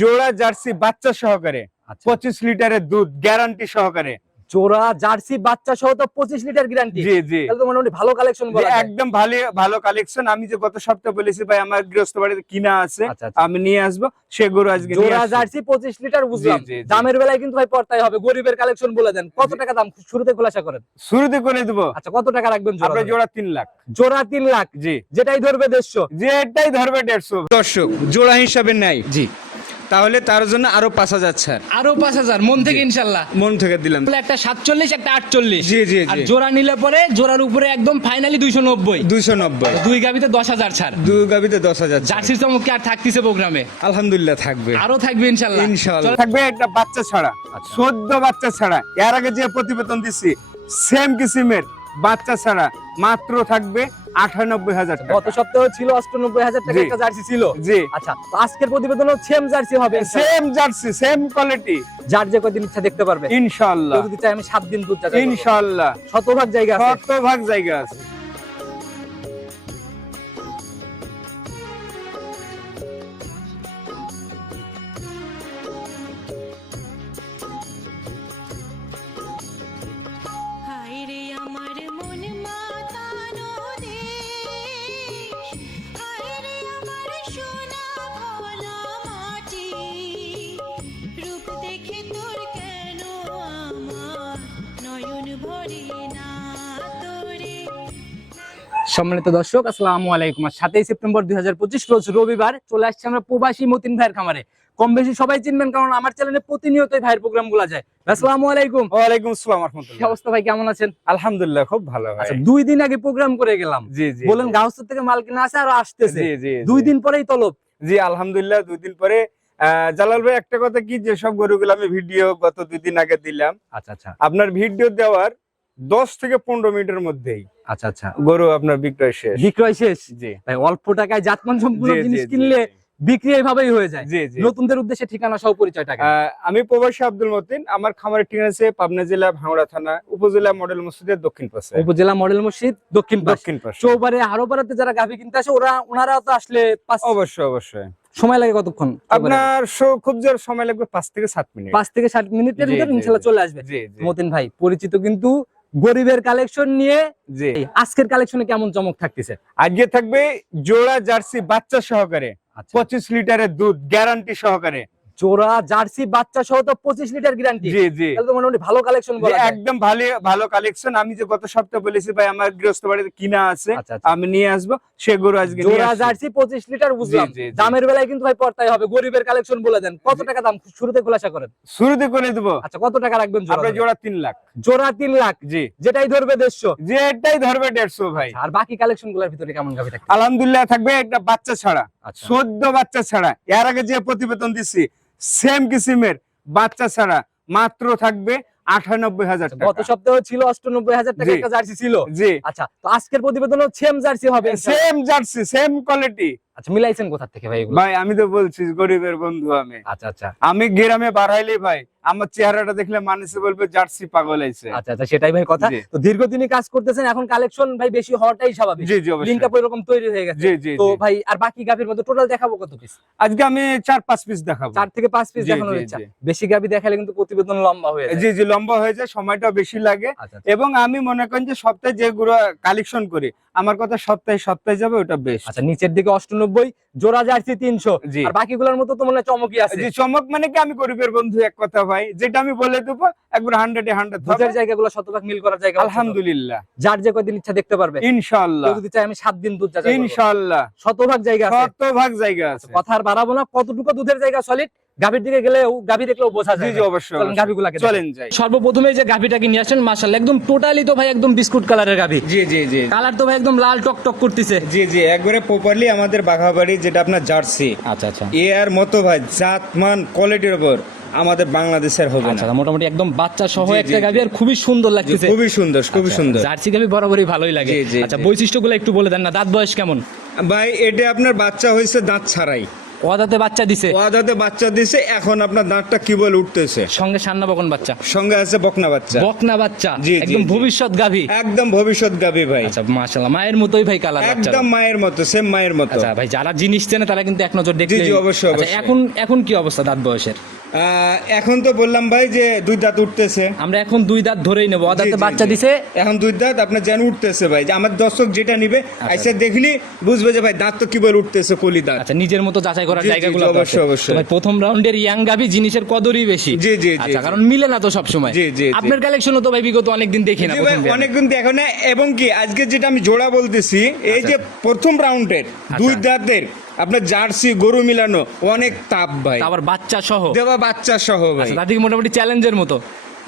জোড়া জার্সি বাচ্চা সহকারে আচ্ছা। পঁচিশ লিটারের দুধ গ্যারান্টি সহকারে। জোড়া জার্সি বাচ্চা সহ তো পঁচিশ লিটার গ্যারান্টি জি জি। মোটামুটি ভালো কালেকশন যে একদম ভালো ভালো কালেকশন আমি যে গত সপ্তাহে বলেছি ভাই আমার গৃহস্থ বাড়িতে কিনা আছে আচ্ছা, আচ্ছা। আমি নিয়ে আসব। সে গরু আজকে জোড়া জার্সি পঁচিশ লিটার বুঝলাম। দামের বেলায় কিন্তু ভাই পড়তাই হবে। গরিবের কালেকশন বলে দেন। কত টাকা দাম শুরুতে খোলাসা করেন? শুরুতে করে দেবো। আচ্ছা কত টাকা রাখবেন জোড়া আপনার জোড়া তিন লাখ। জোড়া তিন লাখ। জি। যেটাই ধরবে দেড়শো। যে এটাই ধরবে দেড়শো। দর্শক জোড়া হিসাবে নেয়। জি। তাহলে তার জন্য আরও পাঁচ হাজার ছাড়। আরও পাঁচ হাজার। মন থেকে ইনশাল্লাহ। মন থেকে দিলাম। তাহলে একটা সাতচল্লিশ একটা আটচল্লিশ। জি, জি, আর জোড়া নিলে পরে জোড়ার উপরে একদম ফাইনালি দুইশো নব্বই। দুইশো নব্বই। দুই গাবিতে দশ হাজার ছাড়। দুই গাবিতে দশ হাজার। জার্সির চমকে আর থাকতেছে প্রোগ্রামে। আলহামদুলিল্লাহ থাকবে। আরও থাকবে ইনশাল্লাহ। ইনশাল্লাহ। থাকবে একটা বাচ্চা ছাড়া। আচ্ছা। সদ্য বাচ্চা ছাড়া। এর আগে যে প্রতিবেদন দিচ্ছি সেম কিসিমের বাচ্চা ছাড়া মাত্র থাকবে আটানব্বই হাজার গত সপ্তাহে ছিল অষ্টানব্বই হাজার টাকা একটা জার্সি ছিল। জি। আচ্ছা আজকের প্রতিবেদন সেম জার্সি হবে সেম জার্সি সেম কোয়ালিটি যার যে কদিন ইচ্ছা দেখতে পারবে। ইনশাল্লাহ যদি চাই আমি সাত দিন দুধ ইনশাল্লাহ শতভাগ জায়গা শতভাগ জায়গা আছে। সম্মানিত দর্শক আসসালামু আলাইকুম। সাতই সেপ্টেম্বর দুই হাজার রোজ রবিবার চলে আসছে আমরা প্রবাসী মতিন ভাইয়ের খামারে। কম বেশি সবাই চিনবেন কারণ আমার চ্যানেলে প্রতিনিয়তই ভাইয়ের প্রোগ্রামগুলা যায়। আসসালামু আলাইকুম। ওয়ালাইকুম আসসালাম রহমতুল্লাহ। অবস্থা ভাই কেমন আছেন? আলহামদুলিল্লাহ খুব ভালো আচ্ছা দুই দিন আগে প্রোগ্রাম করে গেলাম। জি জি বলেন গাউসর থেকে মাল কিনা আছে আর আসতেছে। জি জি দুই দিন পরেই তলব। জি আলহামদুলিল্লাহ দুই দিন পরে। জালাল ভাই একটা কথা কি গরুগুলো আমি ভিডিও গত দুই দিন আগে দিলাম। আচ্ছা আচ্ছা। আপনার ভিডিও দেওয়ার দশ থেকে পনেরো মিনিটের মধ্যেই আচ্ছা আচ্ছা। গরু আপনার বিক্রয় শেষ। বিক্রয় শেষ? জি। অল্প টাকায় জাতমান সম্পূর্ণ জিনিস কিনলে। বিক্রি এইভাবেই হয়ে যায়। জি জি। নতুনদের উদ্দেশ্যে ঠিকানা সহ পরিচয় টাকা আমি প্রবাসী আব্দুল মতিন আমার খামারের ঠিকানা আছে পাবনা জেলা ভাঙড়া থানা উপজেলা মডেল মসজিদের দক্ষিণ পাশে। উপজেলা মডেল মসজিদ দক্ষিণ দক্ষিণ পাশে। চৌবারে হারোপাড়াতে যারা গাভী কিনতে আসে ওরা ওনারাও তো আসলে অবশ্যই অবশ্যই। সময় লাগে কতক্ষণ? আপনার শো- খুব জোর সময় লাগবে পাঁচ থেকে সাত মিনিট। পাঁচ থেকে ষাট মিনিটের ভিতর ইনশাল্লাহ চলে আসবে। মতিন ভাই পরিচিত কিন্তু গরিবের কালেকশন নিয়ে জি। আজকের কালেকশনে কেমন চমক থাকতেছে? আজকে থাকবে জোড়া জার্সি বাচ্চা সহকারে আচ্ছা। পঁচিশ লিটারের দুধ গ্যারান্টি সহকারে। জোড়া জার্সি বাচ্চা সহ তো পঁচিশ লিটার গ্যারান্টি জি জি। তো মোটামুটি ভালো কালেকশন একদম ভালো ভালো কালেকশন আমি যে গত সপ্তাহে বলেছি ভাই আমার গৃহস্থ বাড়িতে কিনা আছে। আচ্ছা আচ্ছা। আমি নিয়ে আসব। সে গরু আজকে জোড়া জার্সি পঁচিশ লিটার বুঝলাম। দামের বেলায় কিন্তু ভাই পড়তাই হবে গরিবের কালেকশন বলে দেন। কত টাকা দাম? শুরুতে খোলাসা করেন। শুরুতে করে দেবো। আচ্ছা কত টাকা রাখবেন জোড়া? জোড়া লাখ। জোড়া লাখ? জি। যেটাই ধরবে দেড়শো। যে এটাই ধরবে দেড়শো ভাই। আর বাকি কালেকশনগুলোর ভিতরে কেমন গাভি থাকে আলহামদুলিল্লাহ থাকবে একটা বাচ্চা ছাড়া। আচ্ছা। সদ্য বাচ্চা ছাড়া। এর আগে যে প্রতিবেদন দিচ্ছি সেম কিসিমের বাচ্চা ছাড়া। মাত্র থাকবে আটানব্বই হাজার গত সপ্তাহে ছিল অষ্টানব্বই হাজার টাকা একটা জার্সি ছিল। জি। আচ্ছা তো আজকের প্রতিবেদনও সেম জার্সি হবে সেম জার্সি সেম কোয়ালিটি আচ্ছা মিলাইছেন কোথা থেকে ভাই ভাই আমি তো বলছি গরিবের বন্ধু আমি। আচ্ছা আচ্ছা। আমি গ্রামে বাড়াইলে ভাই। আমার চেহারাটা দেখলে মানুষে বলবে জার্সি পাগল হয়েছে আচ্ছা আচ্ছা সেটাই ভাই কথা। তো দীর্ঘদিনই কাজ করতেছেন এখন কালেকশন ভাই বেশি হওয়াটাই স্বাভাবিক। জি জি লিঙ্ক আপ এরকম তৈরি হয়ে গেছে। জি জি তো ভাই আর বাকি গাভির মধ্যে টোটাল দেখাবো কত পিস আজকে আমি চার পাঁচ পিস দেখাবো। চার থেকে পাঁচ পিস জি, দেখানোর ইচ্ছা। বেশি গাভি দেখালে কিন্তু প্রতিবেদন লম্বা হয়ে যায়। জি জি লম্বা হয়ে যায় সময়টা বেশি লাগে। আচ্ছা আচ্ছা। এবং আমি মনে করি যে সপ্তাহে যে গুলো কালেকশন করি আমার কথা সপ্তাহে সপ্তাহে যাবে ওটা বেশ আচ্ছা নিচের দিকে অষ্টানব্বই জোড়া জার্সি তিনশো। আর বাকিগুলোর মতো তো মনে চমকই আছে। চমক মানে কি? আমি গরিবের বন্ধু এক কথা ভাই। যেটা আমি বলে দেবো একবার হান্ড্রেডে হান্ড্রেড দুধের জায়গাগুলো শতভাগ মিল করার জায়গা আলহামদুলিল্লাহ। যার যে কদিন ইচ্ছা দেখতে পারবে। ইনশাল্লাহ যদি চাই আমি সাত দিন দুধ যাচাই করব। ইনশাআল্লাহ। শতভাগ জায়গা শতভাগ জায়গা আছে। কথা আর বাড়াবো না। কতটুকু দুধের জায়গা সলিড গাভীর দিকে গেলেও গাভী দেখলেও বোঝা যায় জি অবশ্যই চলেন গাভীগুলাকে চলেন যাই। সর্বপ্রথমে যে গাভিটাকে নিয়ে আসেন মার্শাল একদম টোটালি তো ভাই একদম বিস্কুট কালারের গাভি। জি জি জি। কালার তো ভাই একদম লাল টক টক করতেছে। জি জি একবারে প্রপারলি আমাদের বাঘাবাড়ি যেটা আপনার জার্সি। আচ্ছা আচ্ছা। এ আর মতো ভাই জাতমান কোয়ালিটির উপর আমাদের বাংলাদেশের হবে না। আচ্ছা মোটামুটি একদম বাচ্চা সহ একটা গাভি আর খুবই সুন্দর জি, লাগতেছে। খুবই সুন্দর খুবই আচ্ছা, সুন্দর। জার্সি গাভি বরাবরই ভালোই লাগে। আচ্ছা। বৈশিষ্ট্যগুলো একটু বলে দেন না দাঁত বয়স কেমন? ভাই এটা আপনার বাচ্চা হয়েছে দাঁত ছাড়াই। অদাতে বাচ্চা দিছে। ওয়াদাতে বাচ্চা দিছে এখন আপনার দাঁতটা কি বলে উঠতেছে? সঙ্গে সান্না বকন বাচ্চা। সঙ্গে আছে বকনা বাচ্চা। বকনা বাচ্চা। জি, জি, একদম ভবিষ্যৎ গাভী। একদম ভবিষ্যৎ গাভী ভাই। আচ্ছা মাশাআল্লাহ। মায়ের মতোই ভাই কালার একদম মায়ের মতো সেম মায়ের মতো। আচ্ছা ভাই যারা জিনিস চেনে তারা কিন্তু এক নজর দেখলে জি, অবশ্যই, অবশ্যই। এখন এখন কি অবস্থা দাঁত বয়সের? এখন তো বললাম ভাই যে দুই দাঁত উঠতেছে। আমরা এখন দুই দাঁত ধরেই নেব। জি, বাচ্চা দিছে। এখন দুই দাঁত আপনার যেন উঠতেছে ভাই। যে আমার দর্শক যেটা নিবে আচ্ছা। আইসা দেখলি বুঝবে যে ভাই দাঁত তো কি বলে উঠতেছে কলি দাঁত আচ্ছা নিজের মতো যাচাই করার জায়গাগুলো। অবশ্যই, অবশ্যই। ভাই প্রথম রাউন্ডের ইয়াং গাভি জিনিসের কদরই বেশি। জি, জি, জি, আচ্ছা কারণ মিলে না তো সব সময় জি, জি। আপনার কালেকশনও তো ভাই বিগত অনেকদিন দেখি না। অনেক কিন্তু এখন এবং কি আজকে যেটা আমি জোড়া বলতেছি এই যে প্রথম রাউন্ডের দুই দাঁতের আপনার জার্সি গরু মিলানো অনেক তাপ ভাই। আবার বাচ্চা সহ। দেওয়া বাচ্চা সহ ভাই। আচ্ছা মোটামুটি চ্যালেঞ্জের মতো।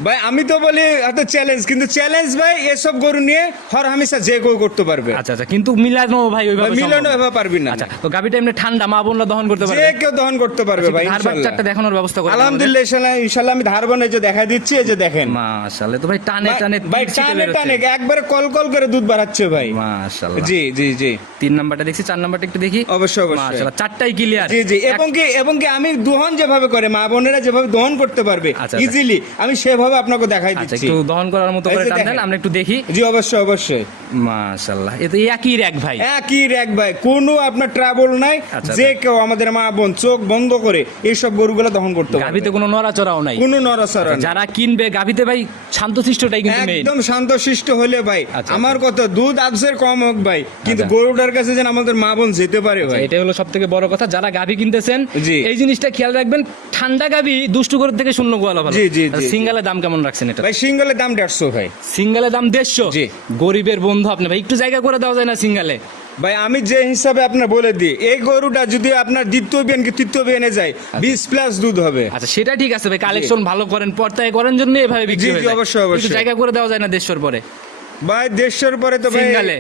ভাই আমি তো বলি এত চ্যালেঞ্জ কিন্তু চ্যালেঞ্জ ভাই এসব গরু নিয়ে হর হামেশা যে কেউ করতে পারবে। আচ্ছা আচ্ছা কিন্তু মিলানো ভাই ওইভাবে মিলানো এভাবে পারবি না। আচ্ছা তো গাভিটা এমনি ঠান্ডা মা বোনরা দহন করতে পারবে? যে কেউ দহন করতে পারবে ভাই ধার বাচ্চাটা। দেখানোর ব্যবস্থা করে আলহামদুলিল্লাহ ইনশাল্লাহ ইনশাল্লাহ আমি ধার বনে যে দেখা দিচ্ছি এই যে দেখেন। মাশাআল্লাহ তো ভাই টানে টানে ভাই টানে টানে একবারে কল কল করে দুধ বাড়াচ্ছে ভাই। মাশাআল্লাহ। জি জি জি। তিন নাম্বারটা দেখছি চার নাম্বারটা একটু দেখি। অবশ্যই অবশ্যই। মাশাআল্লাহ চারটাই ক্লিয়ার জি জি এবং কি এবং কি আমি দহন যেভাবে করে মা বোনেরা যেভাবে দহন করতে পারবে আচ্ছা, আচ্ছা। ইজিলি আমি সেভাবে আপনাকে দেখাই আচ্ছা দিচ্ছি। একটু দহন করার মতো করে টান দেন আমরা একটু দেখি। জি অবশ্যই অবশ্যই। মাশাআল্লাহ এ তো একই র্যাক ভাই। একই র্যাক ভাই কোনো আপনার ট্রাবল নাই আচ্ছা, যে কেউ আমাদের মা বোন চোখ বন্ধ করে এইসব গরুগুলো দহন করতে পারবে। গাভিতে কোনো নড়াচড়াও নাই। কোনো নড়াচড়া। যারা কিনবে গাভিতে ভাই শান্তশিষ্টটাই কিন্তু মেইন একদম শান্তশিষ্ট হলে ভাই আচ্ছা, আমার কথা দুধ আবসের কম হোক ভাই কিন্তু আচ্ছা। গরুটার কাছে যেন আমাদের মা বোন যেতে পারে ভাই। এটা হলো সব থেকে বড় কথা যারা গাভি কিনতেছেন। এই জিনিসটা খেয়াল রাখবেন ঠান্ডা গাভি দুষ্টু করে থেকে শূন্য গোয়ালা ভালো জি, জি, সিঙ্গালের দাম কেমন রাখছেন এটা? ভাই সিঙ্গলের দাম দেড়শো ভাই। সিঙ্গালের দাম দেড়শো? জি। গরিবের বন্ধু আপনি ভাই একটু জায়গা করে দেওয়া যায় না সিঙ্গেলে? ভাই আমি যে হিসাবে আপনার বলে দিই এই গরুটা যদি আপনার দ্বিতীয় বিয়ান কি তৃতীয় বিয়ানে যায় বিশ প্লাস দুধ হবে। আচ্ছা সেটা ঠিক আছে ভাই কালেকশন ভালো করেন পর্তায় করেন জন্য এভাবে বিক্রি জি, জি, অবশ্যই, অবশ্যই। একটু জায়গা করে দেওয়া যায় না দেড়শোর পরে? ভাই দেড়শোর পরে তো ভাই সিঙ্গালে?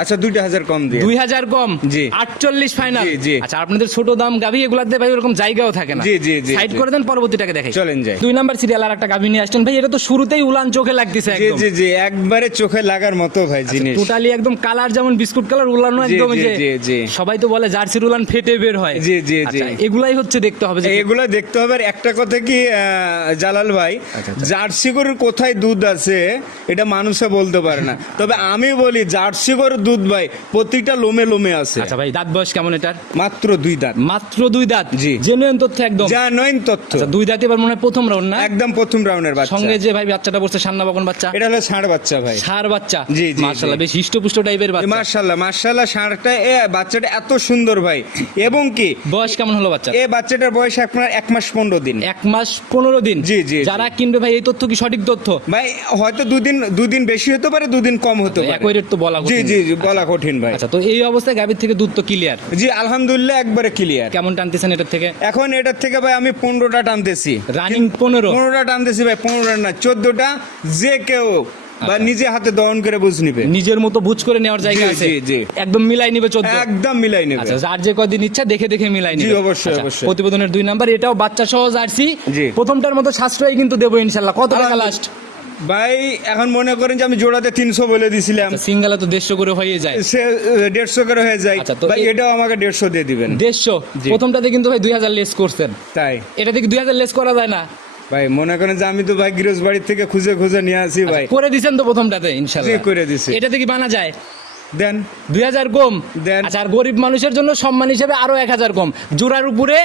আচ্ছা দুইটা হাজার কম দিয়ে। দুই হাজার কম? জি। আটচল্লিশ ফাইনাল জি। আচ্ছা আপনাদের ছোট দাম গাভি এগুলাতে ভাই ওরকম জায়গাও থাকে না। জি, জি, জি, সাইড করে দেন পরবর্তীটাকে দেখে চলেন যাই। দুই নাম্বার সিরিয়াল আর একটা গাভি নিয়ে আসছেন। ভাই এটা তো শুরুতেই উলান চোখে লাগতেছে একদম। জি জি একবারে চোখে লাগার মতো ভাই জিনিস। টোটালি একদম কালার যেমন বিস্কুট কালার উলানো জি, একদম জি, জি, জি। সবাই তো বলে জার্সির উলান ফেটে বের হয়। জি, জি, জি। আচ্ছা, এগুলাই হচ্ছে দেখতে হবে যে এগুলো দেখতে হবে। আর একটা কথা কি জালাল ভাই আচ্ছা, জার্সি গরুর কোথায় দুধ আছে এটা মানুষে বলতে পারে না। তবে আমি বলি জার্সি গরুর দুধ ভাই প্রতিটা লোমে লোমে আছে। আচ্ছা ভাই দাঁত বয়স কেমন এটার? মাত্র দুই দাঁত। মাত্র দুই দাঁত? জি। জেনুইন তথ্য একদম? যা নয়ন তথ্য। আচ্ছা দুই দাঁত এবার মনে হয় প্রথম রাউন্ড না? একদম প্রথম রাউন্ডের বাচ্চা। সঙ্গে যে ভাই বাচ্চাটা বসছে সান্না বকন বাচ্চা? এটা হলো ষাঁড় বাচ্চা ভাই। সার বাচ্চা? জি, জি, মাশাআল্লাহ। বেশ হিষ্টপুষ্ট টাইপের বাচ্চা। মার্শাল্লাহ মার্শাল্লাহ ষাঁড়টা এ বাচ্চাটা এত সুন্দর ভাই। এবং কি? বয়স কেমন হলো বাচ্চা এ বাচ্চাটার বয়স আপনার এক মাস পনেরো দিন। এক মাস পনেরো দিন? জি, জি। যারা কিনবে ভাই এই তথ্য কি সঠিক তথ্য? ভাই হয়তো দুদিন দুদিন বেশি হতে পারে দুদিন কম হতে পারে। একই রেট তো বলা। জি জি বলা কঠিন ভাই। আচ্ছা তো এই অবস্থায় গাভীর থেকে দুধ তো ক্লিয়ার জি আলহামদুলিল্লাহ একবারে ক্লিয়ার কেমন টানতেছেন এটার থেকে? এখন এটার থেকে ভাই আমি পনেরোটা টানতেছি। রানিং পনেরো? পনেরোটা টানতেছি ভাই পনেরোটা না চোদ্দটা যে কেউ বা আচ্ছা। নিজে হাতে দহন করে বুঝ নিবে। নিজের মতো বুঝ করে নেওয়ার জায়গা আছে। একদম মিলাই নিবে চোদ্দ? একদম মিলাই নেবে। আচ্ছা যার যে কদিন ইচ্ছা দেখে দেখে মিলাই নিবে। অবশ্যই, আচ্ছা, অবশ্যই। প্রতিবেদনের দুই নাম্বার এটাও বাচ্চা সহ জার্সি। প্রথমটার মতো সাশ্রয় কিন্তু দেবো ইনশাল্লাহ। কত টাকা লাস্ট ভাই এখন মনে করেন যে আমি জোড়াতে তিনশো বলে দিছিলাম। সিঙ্গেলে তো দেড়শো করে হয়ে যায়। সে দেড়শো করে হয়ে যায়। আচ্ছা, ভাই এটাও আমাকে দেড়শো দিয়ে দিবেন। দেড়শো। প্রথমটাতে কিন্তু ভাই দুই হাজার লেস করছেন। তাই। এটা থেকে দুই হাজার লেস করা যায় না। ভাই মনে করেন যে আমি তো ভাই গৃহস্থ বাড়ির থেকে খুঁজে খুঁজে নিয়ে আসি ভাই। করে দিছেন তো প্রথমটাতে ইনশাল্লাহ করে দিছি। এটা থেকে বানা যায়। দেন। দুই হাজার কম। দেন। আচ্ছা আর গরিব মানুষের জন্য সম্মান হিসেবে আরও এক হাজার কম। জোড়ার উপরে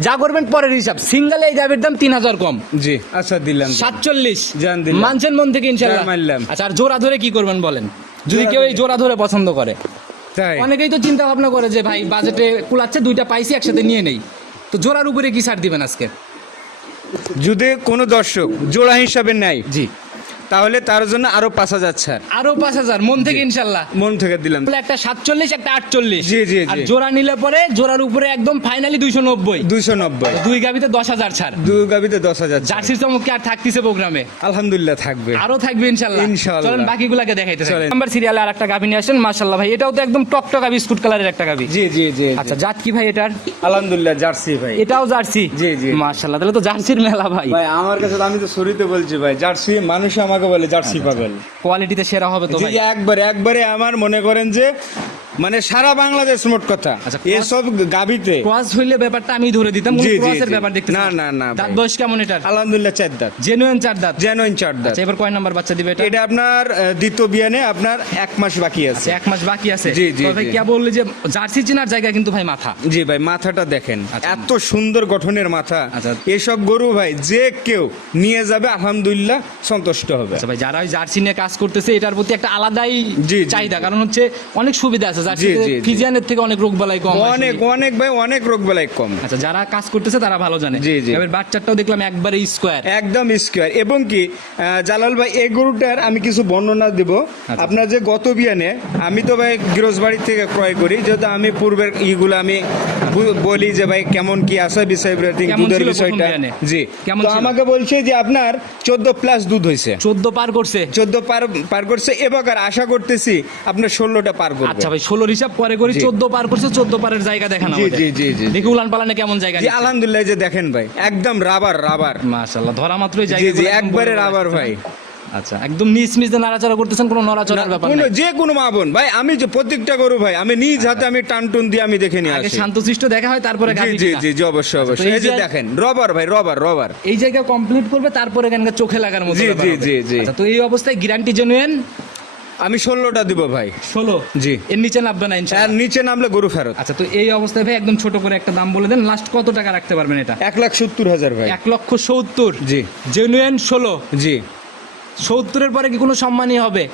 যা করবেন পরের হিসাব। সিঙ্গেল এই গাভীর দাম তিন হাজার কম। জি। আচ্ছা দিলাম। সাতচল্লিশ। জান দিলাম। মানছেন মন থেকে ইনশাল্লাহ। মানলাম। আচ্ছা আর জোড়া ধরে কি করবেন বলেন? যদি কেউ এই জোড়া ধরে পছন্দ করে। তাই। অনেকেই তো চিন্তা ভাবনা করে যে ভাই বাজেটে কুলাচ্ছে দুইটা পাইছি একসাথে নিয়ে নেই। তো জোড়ার উপরে কি ছাড় দিবেন আজকে? যদি কোনো দর্শক জোড়া হিসাবে নেয় জি। তাহলে তার জন্য আরও পাঁচ হাজার ছাড় আরও পাঁচ হাজার। মন থেকে ইনশাল্লাহ। মন থেকে দিলাম। একটা সাতচল্লিশ একটা আটচল্লিশ। জি, জি, আর জোড়া নিলে পরে জোড়ার উপরে একদম ফাইনালি দুইশো নব্বই। দুইশো নব্বই। দুই গাবিতে দশ হাজার ছাড় দুই গাবিতে দশ হাজার ছাড়। জার্সির চমকে আর থাকতেছে প্রোগ্রামে। আলহামদুলিল্লাহ থাকবে। আরও থাকবে ইনশাল্লাহ। ইনশাআল্লাহ। চলেন বাকিগুলাকে দেখাইতে চলেন। নাম্বার সিরিয়ালে আর একটা গাভি নিয়ে আসেন মাশাল্লাহ ভাই। এটাও তো একদম টকটকা বিস্কুট কালারের একটা গাভি জি জি জি আচ্ছা জাত কি ভাই এটার? আলহামদুলিল্লাহ জার্সি ভাই। এটাও জার্সি? জি, জি। মাশাল্লাহ তাহলে তো জার্সির মেলা ভাই। ভাই আমার কাছে আমি তো শরীতে বলছি ভাই জার্সি মানুষ আমাকে বলে জার্সি পাগল। কোয়ালিটিতে সেরা হবে তো ভাই। একবারে একবারে আমার মনে করেন যে মানে সারা বাংলাদেশ মোট কথা। আচ্ছা, এসব গাবিতে ক্রস হইলে ব্যাপারটা আমি ধরে দিতাম ক্রসের ব্যাপার দেখতে না, না, না, দাঁত বয়স কেমন এটার? আলহামদুলিল্লাহ চার দাঁত। জেনুইন চার দাঁত? জেনুইন চার দাঁত। আচ্ছা এবার কয় নাম্বার বাচ্চা দিবে এটা? এটা আপনার দ্বিতীয় বিয়ানে আপনার এক মাস বাকি আছে। আচ্ছা, এক মাস বাকি আছে। জি, জি, তো ভাই জি। কে বললে যে জার্সি চেনার জায়গা কিন্তু ভাই মাথা। জি ভাই মাথাটা দেখেন। আচ্ছা। এত সুন্দর গঠনের মাথা। আচ্ছা। এসব গরু ভাই যে কেউ নিয়ে যাবে আলহামদুলিল্লাহ সন্তুষ্ট হবে। আচ্ছা ভাই যারা ওই জার্সি নিয়ে কাজ করতেছে এটার প্রতি একটা আলাদাই চাহিদা। কারণ হচ্ছে অনেক সুবিধা আছে। জার্সি। ফিজিয়ানের থেকে অনেক রোগ বালাই কম অনেক অনেক ভাই অনেক রোগ কম। আচ্ছা যারা কাজ করতেছে তারা ভালো জানে। জি, জি। এবার বাচ্চাটাও দেখলাম একবারে স্কোয়ার। একদম স্কোয়ার। এবং কি জালাল ভাই এই গরুটার আমি কিছু বর্ণনা দেব। আচ্ছা। আপনার যে গত বিয়ানে আমি তো ভাই গৃহবাড়ি থেকে ক্রয় করি যেহেতু আমি পূর্বের ইগুলো আমি বলি যে ভাই কেমন কি বিষয় দুধের বিষয়টা। জি। তো আমাকে বলছে যে আপনার চোদ্দ প্লাস দুধ হয়েছে চোদ্দ পার করছে? চোদ্দ পার পার করছে। এবার আশা করতেছি আপনার ষোলোটা পার করবে। আচ্ছা ভাই ষোলোর হিসাব পরে করি চোদ্দ পার করছে চোদ্দ পারের জায়গা দেখানো জি, জি, জি, জি। দেখি উলান পালানে কেমন জায়গা আলহামদুলিল্লাহ যে দেখেন ভাই একদম রাবার রাবার। মাশাল্লাহ ধরা মাত্রই জায়গা একবারে রাবার ভাই। আচ্ছা একদম নাড়াচাড়া করতেছেন কোনো নড়াচড়ার ব্যাপার নাই। যে কোনো মা বোন ভাই আমি যে প্রত্যেকটা গরু ভাই আমি নিজ হাতে আমি টান টুন দিয়ে আমি দেখে নিয়ে আসি। শান্তশিষ্ট দেখা হয় তারপরে জি জি জি জি অবশ্যই আচ্ছা, অবশ্যই। এই যে দেখেন রবার ভাই রবার রবার। এই জায়গা কমপ্লিট করবে তারপরে চোখে লাগার মতো জি, জি, জি, জি। আচ্ছা, তো এই অবস্থায় গ্যারান্টি জেনুইন আমি ষোলোটা দিব ভাই। ষোলো? জি। এর নিচে নামবে না আর নিচে নামলে গরু ফেরত। আচ্ছা তো এই অবস্থায় ভাই একদম ছোট করে একটা দাম বলে দেন। লাস্ট কত টাকা রাখতে পারবেন এটা? এক লাখ সত্তর হাজার ভাই। এক লক্ষ সত্তর? জি। জেনুয়েন ষোলো? জি। সত্তরের পরে কি কোনো সম্মানই হবে?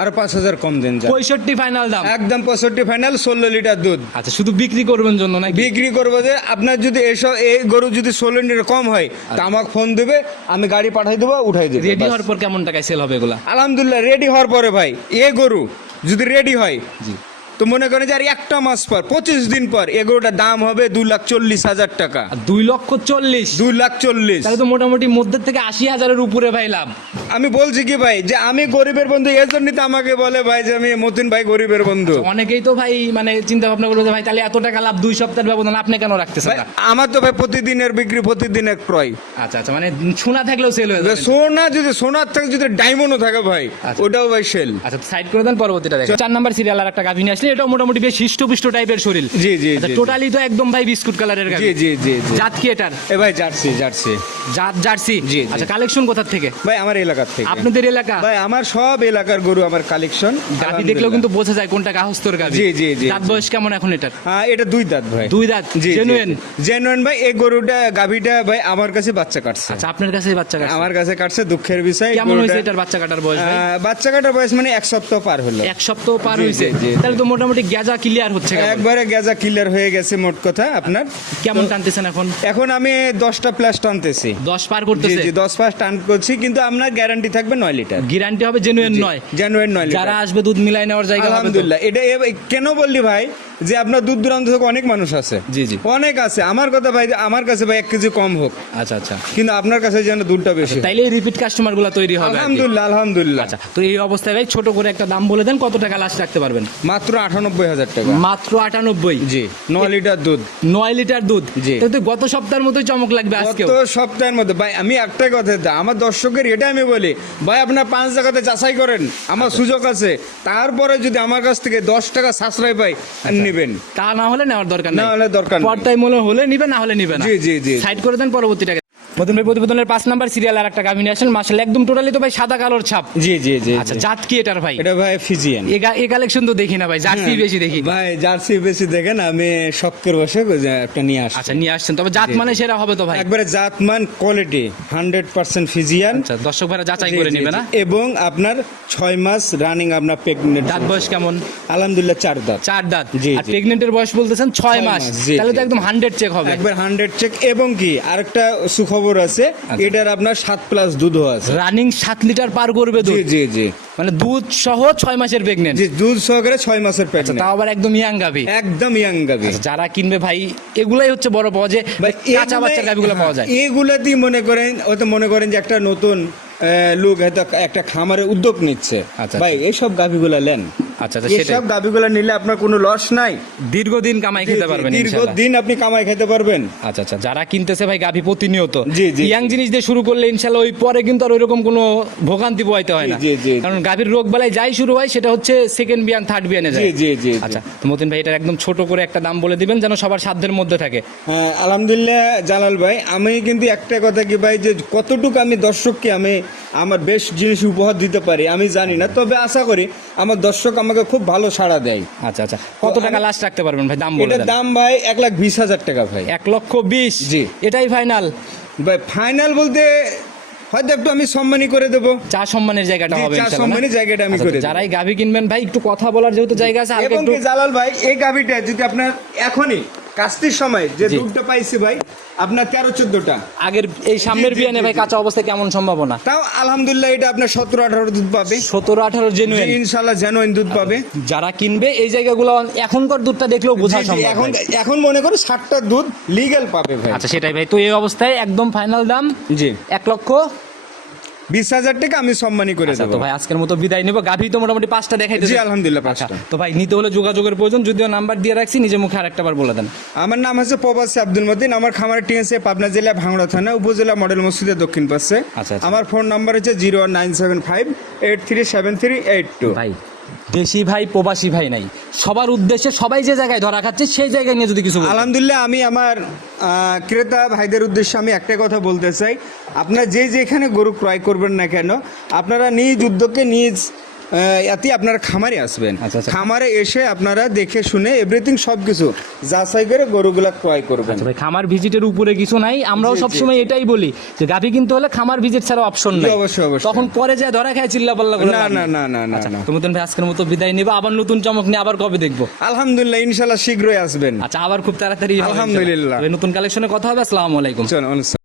আর পাঁচ হাজার কম দেন পঁয়ষট্টি ফাইনাল দাম। একদম পঁয়ষট্টি ফাইনাল ষোলো লিটার দুধ। আচ্ছা শুধু বিক্রি করবেন জন্য না বিক্রি করব যে আপনার যদি এসব এই গরু যদি ষোলো লিটার কম হয় তা আমাকে ফোন দেবে আমি গাড়ি পাঠাই দেবো উঠাই দেবো রেডি হওয়ার পর কেমন টাকায় সেল হবে এগুলো? আলহামদুলিল্লাহ রেডি হওয়ার পরে ভাই এ গরু যদি রেডি হয় জি। তো মনে করেন যে আর একটা মাস পর পঁচিশ দিন পর এ দাম হবে দুই লাখ চল্লিশ হাজার টাকা। দুই লক্ষ চল্লিশ? দুই লাখ চল্লিশ। তাহলে তো মোটামুটি মধ্যে থেকে আশি হাজারের উপরে ভাই লাভ। আমি বলছি কি ভাই যে আমি গরিবের বন্ধু এর জন্যই তো আমাকে বলে ভাই যে আমি মতিন ভাই গরিবের বন্ধু। অনেকেই তো ভাই মানে চিন্তা ভাবনা করবে যে ভাই তাহলে এত টাকা লাভ দুই সপ্তাহের ব্যবধান আপনি কেন রাখতেছেন ভাই, না? আমার তো ভাই প্রতিদিনের বিক্রি প্রতিদিনের ক্রয়। আচ্ছা আচ্ছা মানে সোনা থাকলেও সেল হয়ে যাবে। সোনা যদি সোনার থাকে যদি ডায়মন্ডও থাকে ভাই আচ্ছা। ওটাও ভাই সেল আচ্ছা সাইড করে দেন পরবর্তীটা দেখেন। চার নাম্বার সিরিয়াল আর একটা গাভী নিয়ে আসলে এটাও মোটামুটি বেশ হিষ্টপুষ্ট টাইপের শরীর। জি, জি, আচ্ছা টোটালি তো একদম ভাই বিস্কুট কালারের জি জি জি জাত কি এটার? এ ভাই জার্সি জার্সি। জাত জার্সি? জি। আচ্ছা কালেকশন কোথার থেকে? ভাই আমার এলাকার থেকে। আপনাদের এলাকা? ভাই আমার সব এলাকার গরু আমার কালেকশন গাভী দেখলেও কিন্তু বোঝা যায় কোনটা গাহস্তর গাভী জি, জি, জি, দাঁত বয়স কেমন এখন এটার? হ্যাঁ এটা দুই দাঁত ভাই। দুই দাঁত? জেনুইন জেনুইন ভাই এই গরুটা গাভীটা ভাই আমার কাছে বাচ্চা কাটছে। আচ্ছা আপনার কাছে বাচ্চা কাছে আমার কাছে কাটছে দুঃখের বিষয় কেমন হয়েছে এটার বাচ্চা কাটার বয়স ভাই? বাচ্চা কাটার বয়স মানে এক সপ্তাহ পার হলো। এক সপ্তাহ পার হয়েছে। তাহলে তো মোটামুটি গ্যাজা ক্লিয়ার হচ্ছে? একবারে গেজা ক্লিয়ার হয়ে গেছে মোট কথা আপনার। কেমন টানতেছেন এখন? এখন আমি দশটা প্লাস টানতেছি। দশ পার করতেছি? জি দশ পার টান করছি কিন্তু আপনার গ্যারান্টি থাকবে নয় লিটার গ্যারান্টি হবে জেনুইন নয়। জানুয়ারি নয় যারা আসবে দুধ মিলাই নেওয়ার জায়গা? আলহামদুলিল্লাহ এটা কেন বললি ভাই? যে আপনার দূর দূরান্ত থেকে অনেক মানুষ আছে। জি, জি। অনেক আছে। আমার কথা ভাই যে আমার কাছে ভাই এক কেজি কম হোক। আচ্ছা আচ্ছা। কিন্তু আপনার কাছে যেন দুধটা বেশি হোক। তাইলে রিপিট কাস্টমারগুলো তৈরি হবে। আলহামদুলিল্লাহ আলহামদুলিল্লাহ। আচ্ছা তো এই অবস্থায় ভাই ছোট করে একটা দাম বলে দেন কত টাকা লাস্ট রাখতে পারবেন? মাত্র আটানব্বই হাজার টাকা। মাত্র আটানব্বই? জি নয় লিটার দুধ। নয় লিটার দুধ? জি। তো গত সপ্তাহের মতোই চমক লাগবে আজকে গত সপ্তাহের মধ্যে। ভাই আমি একটাই কথা দিই, আমার দর্শকের এটা আমি বলি ভাই আপনার পাঁচ জায়গাতে যাচাই করেন। আমার সুযোগ আছে। তারপরে যদি আমার কাছ থেকে দশ টাকা সাশ্রয় পাই নেবেন তা না হলে নেওয়ার দরকার না হলে দরকার নেই। টাইম মনে হলে নিবে না হলে নেবেন না জি, জি, জি। সাইড করে দেন পরবর্তীটাকে প্রথম প্রতিবেদনের পাঁচ নাম্বার সিরিয়াল আর একটা গাভী আসেন। মাসাল একদম টোটালি তো ভাই সাদা কালোর ছাপ। জি জি জি আচ্ছা জাত কি এটার ভাই? এটা ভাই ফিজিয়ান এ কালেকশন তো দেখি না ভাই জার্সি বেশি দেখি। ভাই জার্সি বেশি দেখেন আমি শখের বসে একটা নিয়ে আসছি। আচ্ছা নিয়ে আসছেন। তবে জাত মানে সেরা হবে তো ভাই? একবারে জাতমান কোয়ালিটি হান্ড্রেড পার্সেন্ট ফিজিয়ান আচ্ছা দর্শক ভাইরা যাচাই করে নিবে না? এবং আপনার ছয় মাস রানিং আপনার প্রেগনেন্ট দাঁত বয়স কেমন? আলহামদুলিল্লাহ চার দাঁত। চার দাঁত। জি, আর। প্রেগনেন্টের বয়স বলতেছেন ছয় মাস, তাহলে তো একদম হান্ড্রেড চেক হবে। একবার হান্ড্রেড চেক এবং কি আরেকটা সুখবর আছে আচ্ছা। এটার আপনার সাত প্লাস দুধও আছে। রানিং সাত লিটার পার করবে জি দুধ? জি জি মানে দুধ সহ ছয় মাসের প্রেগনেন্ট জি দুধ সহকারে ছয় মাসের আচ্ছা প্রেগনেন্ট তাও আবার একদম ইয়াং গাবি একদম ইয়াং গাবি আচ্ছা, যারা কিনবে ভাই এগুলাই হচ্ছে বড় পাওয়া যায় কাঁচা বাচ্চার গাভীগুলো পাওয়া যায়। এগুলা এগুলাতেই মনে করেন হয়তো মনে করেন যে একটা নতুন লোক হয়তো একটা খামারের উদ্যোগ নিচ্ছে। আচ্ছা, ভাই এইসব গাভিগুলা নেন। আচ্ছা, আচ্ছা। নিলে আপনার কোনো লস নাই। দীর্ঘদিন কামাই খেতে পারবেন দীর্ঘদিন আপনি কামাই খেতে পারবেন। আচ্ছা আচ্ছা যারা কিনতেছে ভাই গাভী প্রতিনিয়ত। ইয়াং জিনিস দিয়ে শুরু করলে ইনশাল্লাহ ওই পরে কিন্তু আর ওইরকম কোনো ভোগান্তি পোয়াইতে হয় না। কারণ গাভীর রোগ বেলায় যাই শুরু হয় সেটা হচ্ছে সেকেন্ড বিয়ান থার্ড বিয়ানে যায়। জি, জি। আচ্ছা তো মতিন ভাই এটার একদম ছোট করে একটা দাম বলে দিবেন যেন সবার সাধ্যের মধ্যে থাকে। হ্যাঁ আলহামদুলিল্লাহ জালাল ভাই আমি কিন্তু একটা কথা কি ভাই যে কতটুকু আমি দর্শককে আমি আমার বেশ জিনিস উপহার দিতে পারি আমি জানি না। তবে আশা করি আমার দর্শক আমাকে খুব ভালো সাড়া দেয়। আচ্ছা আচ্ছা। কত টাকা লাস্ট রাখতে পারবেন ভাই? দাম বলে এটার দাম ভাই এক লাখ বিশ হাজার টাকা ভাই। এক লক্ষ বিশ? জি। এটাই ফাইনাল ভাই ফাইনাল বলতে হয়তো একটু আমি সম্মানী করে দেবো। চা সম্মানের জায়গাটা হবে চা সম্মানের জায়গাটা আমি আচ্ছা, করে দেব। যারাই গাভী কিনবেন ভাই একটু কথা বলার যেহেতু জায়গা আছে এবং জালাল ভাই এই গাভিটা যদি আপনার এখনই কাস্তির সময় যে দুধটা পাইছি ভাই আপনার তেরো চোদ্দটা। আগের এই সামনের বিয়ানে ভাই কাঁচা অবস্থা কেমন সম্ভাবনা? তাও আলহামদুলিল্লাহ এটা আপনার সতেরো আঠারো দুধ পাবে। সতেরো আঠারো জেনুইন ইনশাল্লাহ জেনুইন দুধ পাবে। যারা কিনবে এই জায়গাগুলো এখনকার দুধটা দেখলেও বোঝা সম্ভব এখন এখন মনে করো ষাটটা দুধ লিগ্যাল পাবে ভাই। আচ্ছা সেটাই ভাই। তো এই অবস্থায় একদম ফাইনাল দাম জি। এক লক্ষ বিশ হাজার টাকা আমি সম্মানী করে আচ্ছা, দেবো। তো ভাই আজকের মতো বিদায় নেব। গাভী তো মোটামুটি পাঁচটা দেখাই জি আলহামদুলিল্লাহ পাঁচটা। তো ভাই নিতে হলে যোগাযোগের প্রয়োজন। যদিও নাম্বার দিয়ে রাখছি নিজে মুখে আরেকটা বার বলে দেন। আমার নাম হচ্ছে প্রবাসী আব্দুল মদিন আমার খামারের টিম আছে পাবনা জেলা ভাঙড়া থানা উপজেলা মডেল মসজিদের দক্ষিণ পাশে। আচ্ছা, আচ্ছা। আমার ফোন নাম্বার হচ্ছে zero nine seven five eight three seven three eight two. ভাই দেশি ভাই, প্রবাসী ভাই নাই সবার উদ্দেশ্যে সবাই যে জায়গায় ধরা খাচ্ছে, সেই জায়গায় নিয়ে যদি কিছু। আলহামদুলিল্লাহ, আমি আমার ক্রেতা ভাইদের উদ্দেশ্যে আমি একটাই কথা বলতে চাই আপনারা যে যেখানে গরু ক্রয় করবেন না কেন, আপনারা নিজ উদ্যোগকে নিজ এতে আপনারা খামারে আসবেন আচ্ছা, আচ্ছা। খামারে এসে আপনারা দেখে শুনে এভরিথিং সব কিছু যাচাই করে গরুগুলা ক্রয় করবেন আচ্ছা ভাই খামার ভিজিটের উপরে কিছু নাই আমরাও। সবসময় এটাই বলি যে গাভী কিনতে হলে খামার ভিজিট ছাড়া অপশন নাই অবশ্যই, অবশ্যই। তখন পরে যায় ধরা খায় চিল্লা পাল্লা করে না, না, না, না, না। তো মতন ভাই আজকের মতো বিদায় নেব আবার নতুন চমক নিয়ে আবার কবে দেখব আলহামদুলিল্লাহ ইনশাল্লাহ শীঘ্রই আসবেন আচ্ছা আবার খুব তাড়াতাড়ি আলহামদুলিল্লাহ। নতুন কালেকশনে কথা হবে আসসালামু আলাইকুম